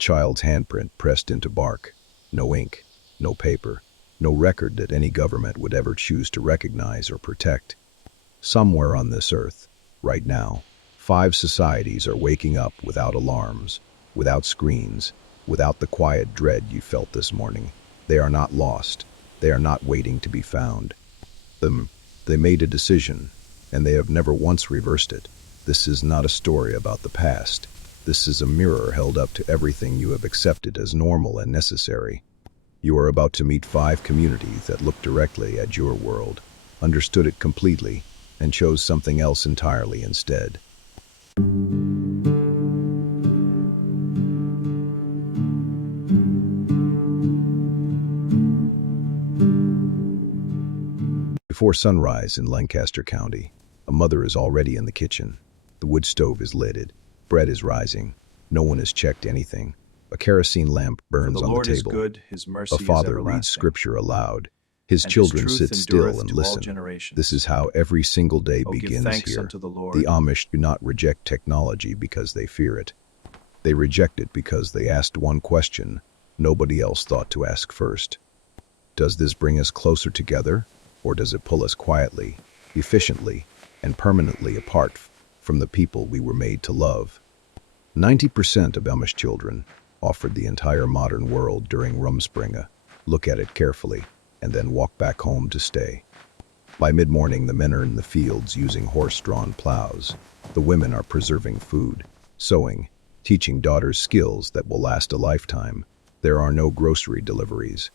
child's handprint pressed into bark. No ink, no paper, no record that any government would ever choose to recognize or protect. Somewhere on this earth, right now, 5 societies are waking up without alarms, without screens, without the quiet dread you felt this morning. They are not lost. They are not waiting to be found. They made a decision, and they have never once reversed it. This is not a story about the past. This is a mirror held up to everything you have accepted as normal and necessary. You are about to meet 5 communities that looked directly at your world, understood it completely, and chose something else entirely instead. Before sunrise in Lancaster County, a mother is already in the kitchen. The wood stove is lighted. Bread is rising. No one has checked anything. A kerosene lamp burns on the table. Is good, his mercy A father is reads scripture aloud. His and children his sit still and to listen. generations. This is how every single day Give begins thanks here. unto the Lord. The Amish do not reject technology because they fear it. They reject it because they asked one question nobody else thought to ask first. Does this bring us closer together, or does it pull us quietly, efficiently, and permanently apart from the people we were made to love? 90% of Amish children, offered the entire modern world during Rumspringa, look at it carefully, and then walk back home to stay. By mid-morning, the men are in the fields using horse-drawn plows. The women are preserving food, sewing, teaching daughters skills that will last a lifetime. There are no grocery deliveries.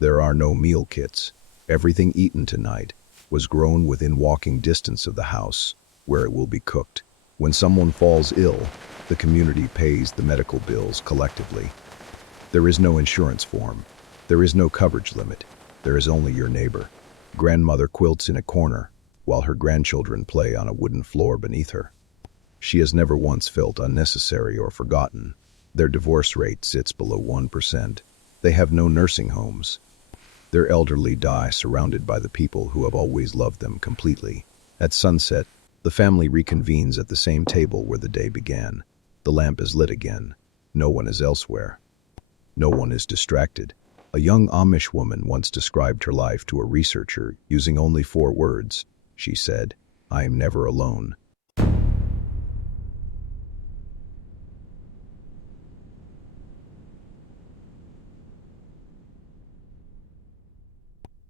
There are no meal kits. Everything eaten tonight was grown within walking distance of the house where it will be cooked. When someone falls ill, the community pays the medical bills collectively. There is no insurance form. There is no coverage limit. There is only your neighbor. Grandmother quilts in a corner while her grandchildren play on a wooden floor beneath her. She has never once felt unnecessary or forgotten. Their divorce rate sits below 1%. They have no nursing homes. Their elderly die surrounded by the people who have always loved them completely. At sunset, the family reconvenes at the same table where the day began. The lamp is lit again. No one is elsewhere. No one is distracted. A young Amish woman once described her life to a researcher using only 4 words. She said, "I am never alone."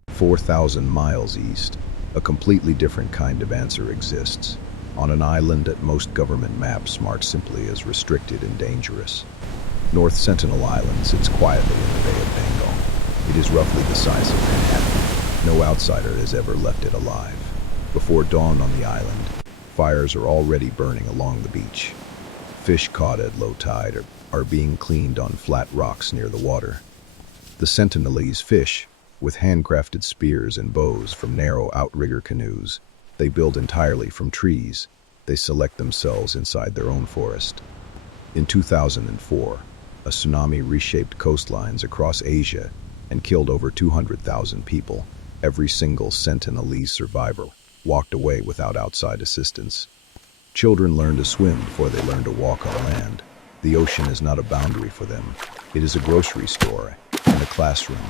4,000 miles east, a completely different kind of answer exists, on an island that most government maps mark simply as restricted and dangerous. North Sentinel Island sits quietly in the Bay of Bengal. It is roughly the size of Manhattan. No outsider has ever left it alive. Before dawn on the island, fires are already burning along the beach. Fish caught at low tide are being cleaned on flat rocks near the water. The Sentinelese fish, with handcrafted spears and bows from narrow outrigger canoes. They build entirely from trees. They select themselves inside their own forest. In 2004, a tsunami reshaped coastlines across Asia and killed over 200,000 people. Every single Sentinelese survivor walked away without outside assistance. Children learn to swim before they learn to walk on land. The ocean is not a boundary for them. It is a grocery store and a classroom.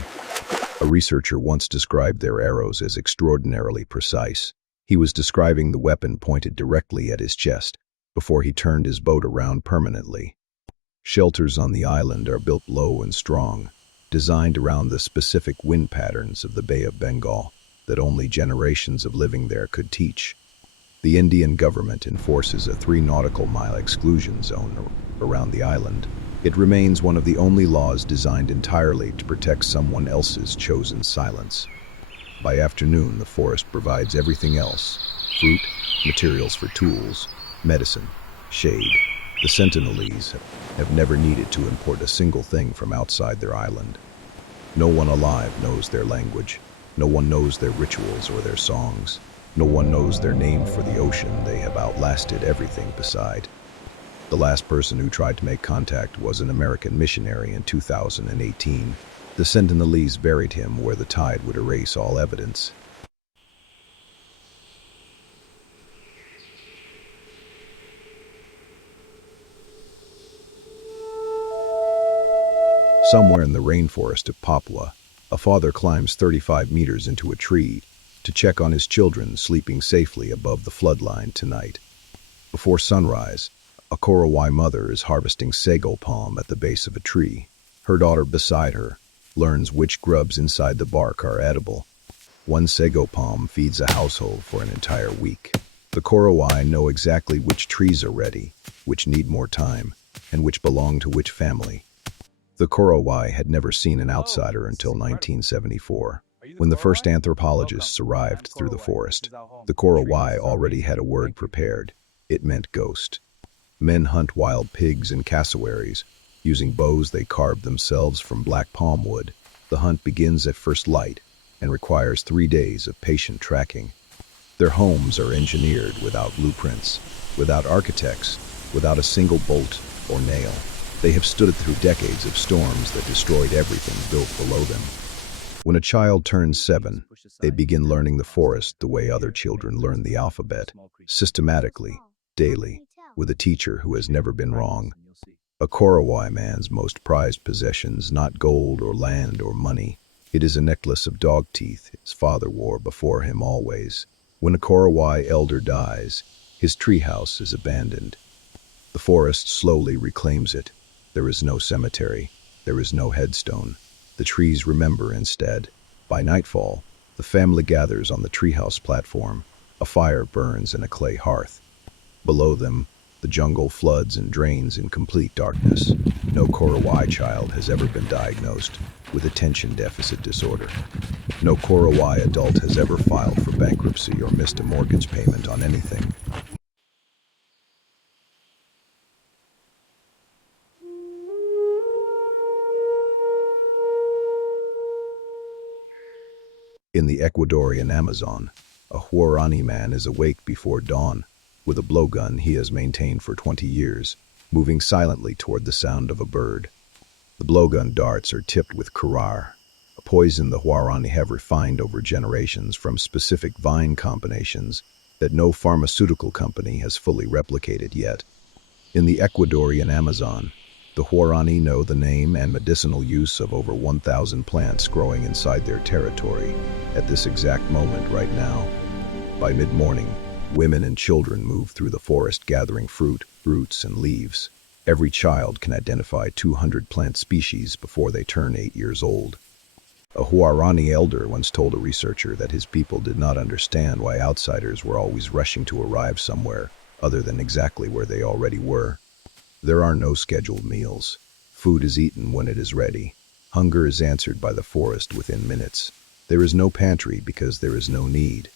A researcher once described their arrows as extraordinarily precise. He was describing the weapon pointed directly at his chest before he turned his boat around permanently. Shelters on the island are built low and strong, designed around the specific wind patterns of the Bay of Bengal that only generations of living there could teach. The Indian government enforces a 3 nautical mile exclusion zone around the island. It remains one of the only laws designed entirely to protect someone else's chosen silence. By afternoon, the forest provides everything else: fruit, materials for tools, medicine, shade. The Sentinelese have never needed to import a single thing from outside their island. No one alive knows their language. No one knows their rituals or their songs. No one knows their name for the ocean they have outlasted everything beside. The last person who tried to make contact was an American missionary in 2018. The Sentinelese buried him where the tide would erase all evidence. Somewhere in the rainforest of Papua, a father climbs 35 meters into a tree to check on his children sleeping safely above the floodline tonight. Before sunrise, a Korowai mother is harvesting sago palm at the base of a tree. Her daughter beside her learns which grubs inside the bark are edible. One sago palm feeds a household for an entire week. The Korowai know exactly which trees are ready, which need more time, and which belong to which family. The Korowai had never seen an outsider until 1974. When the first anthropologists arrived through the forest, the Korowai already had a word prepared. It meant ghost. Men hunt wild pigs and cassowaries. Using bows they carved themselves from black palm wood. The hunt begins at first light and requires 3 days of patient tracking. Their homes are engineered without blueprints, without architects, without a single bolt or nail. They have stood through decades of storms that destroyed everything built below them. When a child turns 7, they begin learning the forest the way other children learn the alphabet, systematically, daily, with a teacher who has never been wrong. A Korowai man's most prized possessions, not gold or land or money. It is a necklace of dog teeth his father wore before him always. When a Korowai elder dies, his treehouse is abandoned. The forest slowly reclaims it. There is no cemetery. There is no headstone. The trees remember instead. By nightfall, the family gathers on the treehouse platform. A fire burns in a clay hearth. Below them, the jungle floods and drains in complete darkness. No Korowai child has ever been diagnosed with attention deficit disorder. No Korowai adult has ever filed for bankruptcy or missed a mortgage payment on anything. In the Ecuadorian Amazon, a Huaorani man is awake before dawn with a blowgun he has maintained for 20 years, moving silently toward the sound of a bird. The blowgun darts are tipped with Korowai, a poison the Huaorani have refined over generations from specific vine combinations that no pharmaceutical company has fully replicated yet. In the Ecuadorian Amazon, the Huaorani know the name and medicinal use of over 1,000 plants growing inside their territory at this exact moment right now. By mid-morning, women and children move through the forest gathering fruit, roots, and leaves. Every child can identify 200 plant species before they turn 8 years old. A Huaorani elder once told a researcher that his people did not understand why outsiders were always rushing to arrive somewhere other than exactly where they already were. There are no scheduled meals. Food is eaten when it is ready. Hunger is answered by the forest within minutes. There is no pantry because there is no need.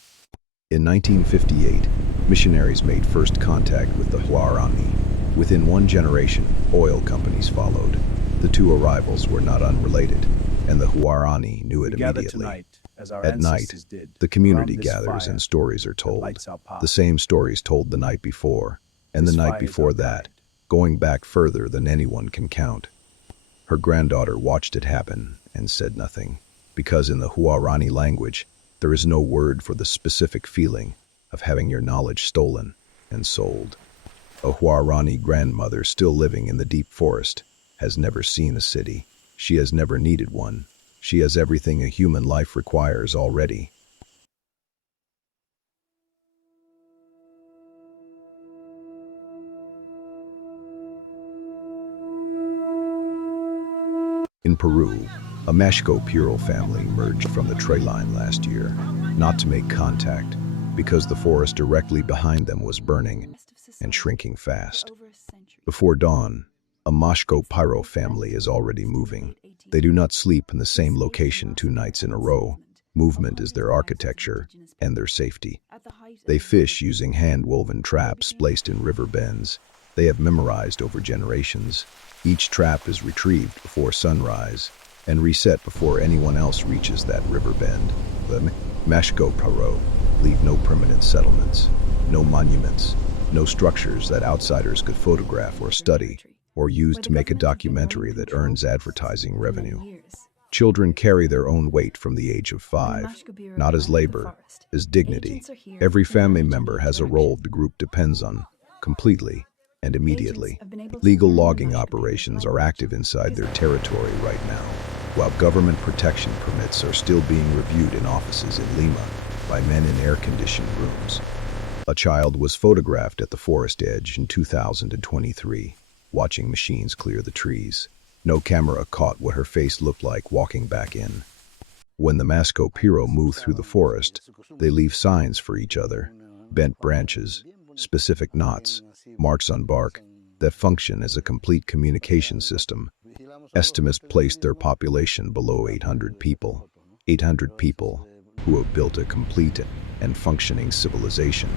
In 1958, missionaries made first contact with the Huaorani. Within 1 generation, oil companies followed. The 2 arrivals were not unrelated, and the Huaorani knew it immediately. At night, the community gathers and stories are told. The same stories told the night before, and the night before that, going back further than anyone can count. Her granddaughter watched it happen and said nothing, because in the Huaorani language, there is no word for the specific feeling of having your knowledge stolen and sold. A Huaorani grandmother still living in the deep forest has never seen a city. She has never needed one. She has everything a human life requires already. In Peru, a Mashco Piro family emerged from the tree line last year, not to make contact, because the forest directly behind them was burning and shrinking fast. Before dawn, a Mashco Piro family is already moving. They do not sleep in the same location 2 nights in a row. Movement is their architecture and their safety. They fish using hand-woven traps placed in river bends. They have memorized over generations. Each trap is retrieved before sunrise and reset before anyone else reaches that river bend. The Mashco Piro leave no permanent settlements, no monuments, no structures that outsiders could photograph or study or use to make a documentary that earns advertising revenue. Children carry their own weight from the age of 5, not as labor, as dignity. Every family member has a role the group depends on, completely. and immediately. Legal logging operations are active inside their territory right now, while government protection permits are still being reviewed in offices in Lima by men in air-conditioned rooms. A child was photographed at the forest edge in 2023, watching machines clear the trees. No camera caught what her face looked like walking back in. When the Mashco Piro move through the forest, they leave signs for each other, bent branches, specific knots, marks on bark, that function as a complete communication system. Estimates placed their population below 800 people. 800 people who have built a complete and functioning civilization.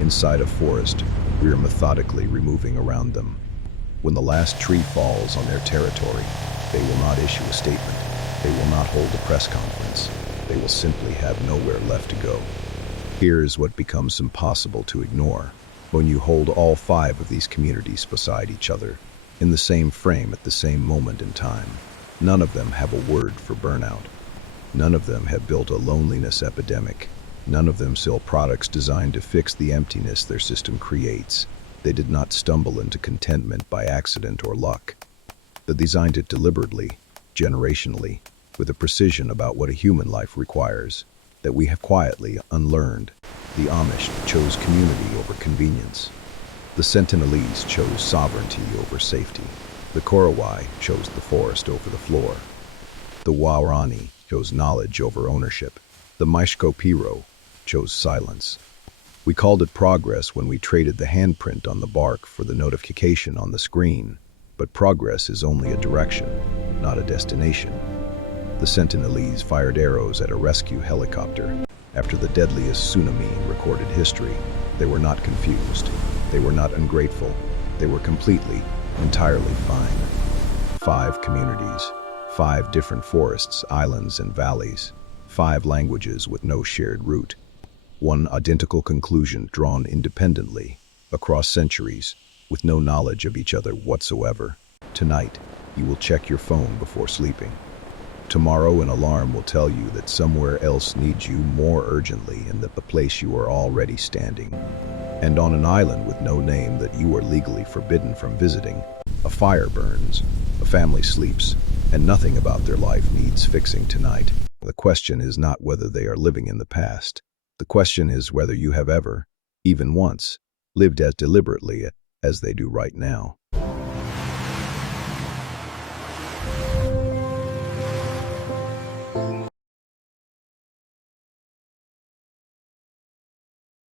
Inside a forest, we are methodically removing around them. When the last tree falls on their territory, they will not issue a statement. They will not hold a press conference. They will simply have nowhere left to go. Here is what becomes impossible to ignore. When you hold all 5 of these communities beside each other, in the same frame at the same moment in time, none of them have a word for burnout. None of them have built a loneliness epidemic. None of them sell products designed to fix the emptiness their system creates. They did not stumble into contentment by accident or luck. They designed it deliberately, generationally, with a precision about what a human life requires, that we have quietly unlearned. The Amish chose community over convenience. The Sentinelese chose sovereignty over safety. The Korowai chose the forest over the floor. The Huaorani chose knowledge over ownership. The Mashco Piro chose silence. We called it progress when we traded the handprint on the bark for the notification on the screen, but progress is only a direction, not a destination. The Sentinelese fired arrows at a rescue helicopter. After the deadliest tsunami in recorded history, they were not confused. They were not ungrateful. They were completely, entirely fine. 5 communities, 5 different forests, islands, and valleys, 5 languages with no shared root. One identical conclusion drawn independently, across centuries, with no knowledge of each other whatsoever. Tonight, you will check your phone before sleeping. Tomorrow, an alarm will tell you that somewhere else needs you more urgently and that the place you are already standing. And on an island with no name that you are legally forbidden from visiting, a fire burns, a family sleeps, and nothing about their life needs fixing tonight. The question is not whether they are living in the past. The question is whether you have ever, even once, lived as deliberately as they do right now.